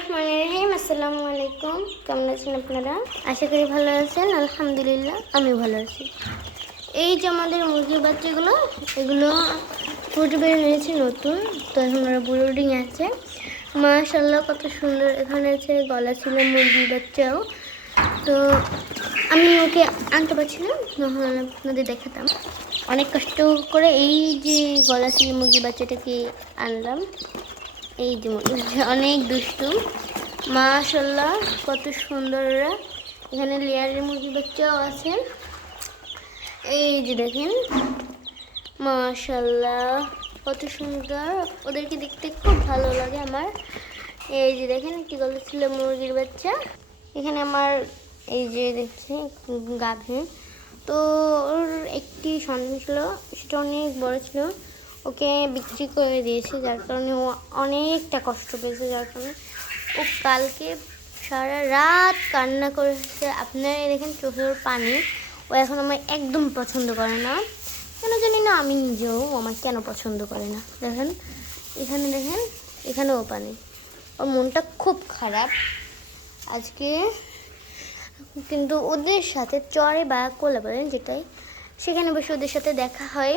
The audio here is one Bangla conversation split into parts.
রহমানির রহিম। আসসালামু আলাইকুম। কেমন আছেন আপনারা? আশা করি ভালো আছেন। আলহামদুলিল্লাহ আমি ভালো আছি। এই যে আমাদের মুরগির বাচ্চাগুলো, এগুলো ফুট বের হয়েছে নতুন, তো এখন ওরা ব্রুডিং আছে। মাশাআল্লাহ কত সুন্দর। এখানে আছে গলা ছিল মুরগির বাচ্চাও। তো আমি ওকে আনতে পারছি না, নাহলে আপনাদের দেখাতাম। অনেক কষ্ট করে এই যে গলা ছিল মুরগির বাচ্চাটাকে আনলাম। এই যে অনেক দুষ্টু, মাশাআল্লাহ কত সুন্দর ওরা। এখানে লেয়ারের মুরগি বাচ্চাও আছে। এই যে দেখেন, মাশাআল্লাহ কত সুন্দর, ওদেরকে দেখতে খুব ভালো লাগে আমার। এই যে দেখেন একটি গলা ছিল মুরগির বাচ্চা। এখানে আমার এই যে দেখছি গাভী, তো ওর একটি সন্তান ছিল, সেটা অনেক বড় ছিল। ওকে বিক্রি করে দিয়েছে, যার কারণে ও অনেকটা কষ্ট পেয়েছে। যার কারণে ও কালকে সারা রাত কান্না করেছে। আপনারা দেখেন চোখের পানি। ও এখন আমায় একদম পছন্দ করে না, কেন জানি না। আমি নিজেও আমার কেন পছন্দ করে না। দেখেন এখানে, দেখেন এখানেও পানি। ওর মনটা খুব খারাপ আজকে। কিন্তু ওদের সাথে চড়ে বা কোলে বলেন যেটাই, সেখানে বসে ওদের সাথে দেখা হয়।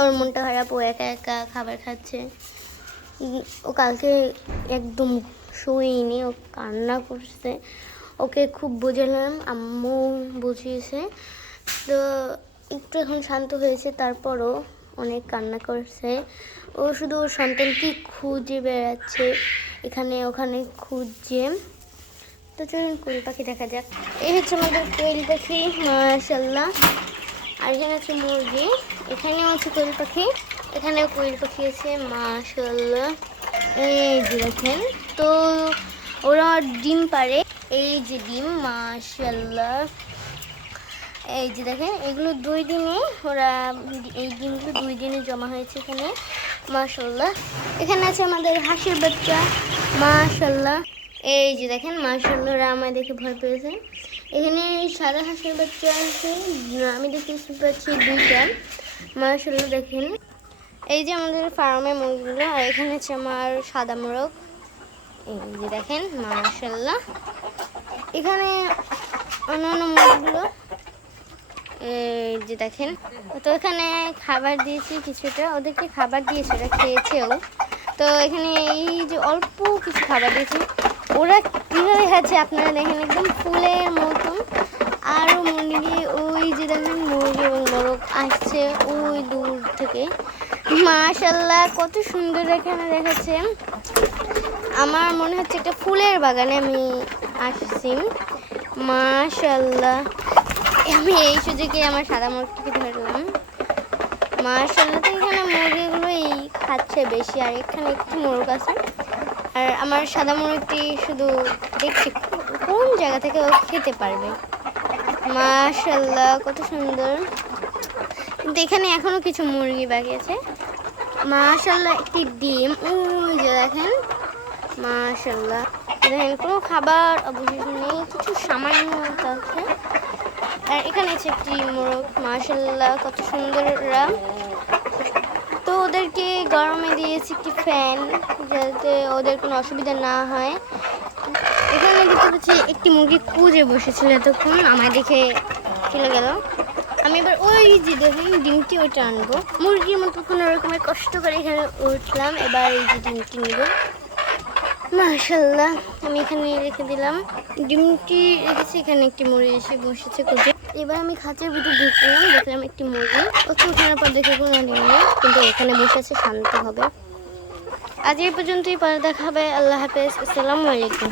ওর মনটা খারাপ, ও একা একা খাবার খাচ্ছে। ও কালকে একদম শোয়নি, ও কান্না করছে। ওকে খুব বোঝালাম, আম্মু বুঝিয়েছে, তো একটু এখন শান্ত হয়েছে। তারপরও অনেক কান্না করছে। ও শুধু ওর সন্তানকে খুঁজে বেড়াচ্ছে, এখানে ওখানে খুঁজছে। তো চলুন কোয়েল পাখি দেখা যাক। এই হচ্ছে আমাদের কোয়েল পাখি, মাশাআল্লাহ। আর এখানে আছে মুরগি, এখানেও আছে কোয়েল পাখি, এখানেও কোয়েল পাখি আছে, মাশাআল্লাহ। এই যে দেখেন, তো ওরা ডিম পাড়ে। এই যে ডিম, মাশাআল্লাহ। এই যে দেখেন, এগুলো 2 দিনে ওরা, এই ডিমগুলো 2 দিনে জমা হয়েছে এখানে, মাশাআল্লাহ। এখানে আছে আমাদের হাঁসের বাচ্চা, মাশাআল্লাহ। এই যে দেখেন, মাশাআল্লাহ, ওরা আমায় দেখে ভয় পেয়েছে। এখানে সাদা হাঁসের বাচ্চা আছে, আমি দেখতে পাচ্ছি 2টা, মাশাআল্লাহ। দেখেন এই যে আমাদের ফার্মে মুরগিগুলো, আর এখানে আছে আমার সাদা মোরগ। এই যে দেখেন, মাশাআল্লাহ। এখানে অন্যান্য মুরগিগুলো, এই যে দেখেন। তো এখানে খাবার দিয়েছি কিছুটা, ওদেরকে খাবার দিয়েছে, ওরা খেয়েছেও। তো এখানে এই যে অল্প কিছু খাবার দিয়েছি, ওরা কীভাবে খাচ্ছে আপনারা দেখেন, একদম ফুলের মতন। আরও মুরগি, ওই যে দেখেন মুরগি এবং মোরগ আসছে ওই দূর থেকে, মাশাআল্লাহ কত সুন্দর এখানে দেখাচ্ছে। আমার মনে হচ্ছে একটা ফুলের বাগানে আমি আসছি, মাশাআল্লাহ। আমি এই সুযোগে আমার সাদা মুরগিকে ধরলাম, মাশাআল্লাহ। তো এখানে মুরগিগুলো এই খাচ্ছে বেশি, আর এখানে একটু মোরগ আছে। আর আমার সাদা মুরগিটি শুধু দেখছি কোন জায়গা থেকে ও খেতে পারবে, মাশাআল্লাহ কত সুন্দর। কিন্তু এখানে এখনো কিছু মুরগি বাকি আছে, মাশাআল্লাহ। একটি ডিম, ওই যে দেখেন, মাশাআল্লাহ। দেখেন কোনো খাবার অবশিষ্ট নেই, কিছু সামান্য আছে। আর এখানে আছে একটি মোরগ, মাশাআল্লাহ কত সুন্দর ওরা। তো ওদেরকে গরমে দিয়েছি একটি ফ্যান, যাতে ওদের কোনো অসুবিধা না হয়। এখানে দেখতে পাচ্ছি একটি মুরগি কুঁজে বসেছিল এতক্ষণ, আমায় দেখে চলে গেল। আমি এবার ওই যে দেখেন ডিমটি ওইটা আনবো, মুরগির মতো কোনো রকমের কষ্ট করে এখানে উঠলাম। এবার এই যে ডিমটি নিব, মাশাআল্লাহ। আমি এখানে রেখে দিলাম ডিমটি, রেখেছি। এখানে একটি মুরগি এসে বসেছে কুঁজে। এবার আমি খাঁচার ভিতরে ঢুকলাম, দেখলাম একটি মুরগি। ওকে ওঠানোর পর দেখে কোনো ডিম নেই, কিন্তু এখানে বসে আছে, শান্ত হবে। আজ এই পর্যন্তই, পরে দেখা হবে। আল্লাহ হাফেজ, আসসালামু আলাইকুম।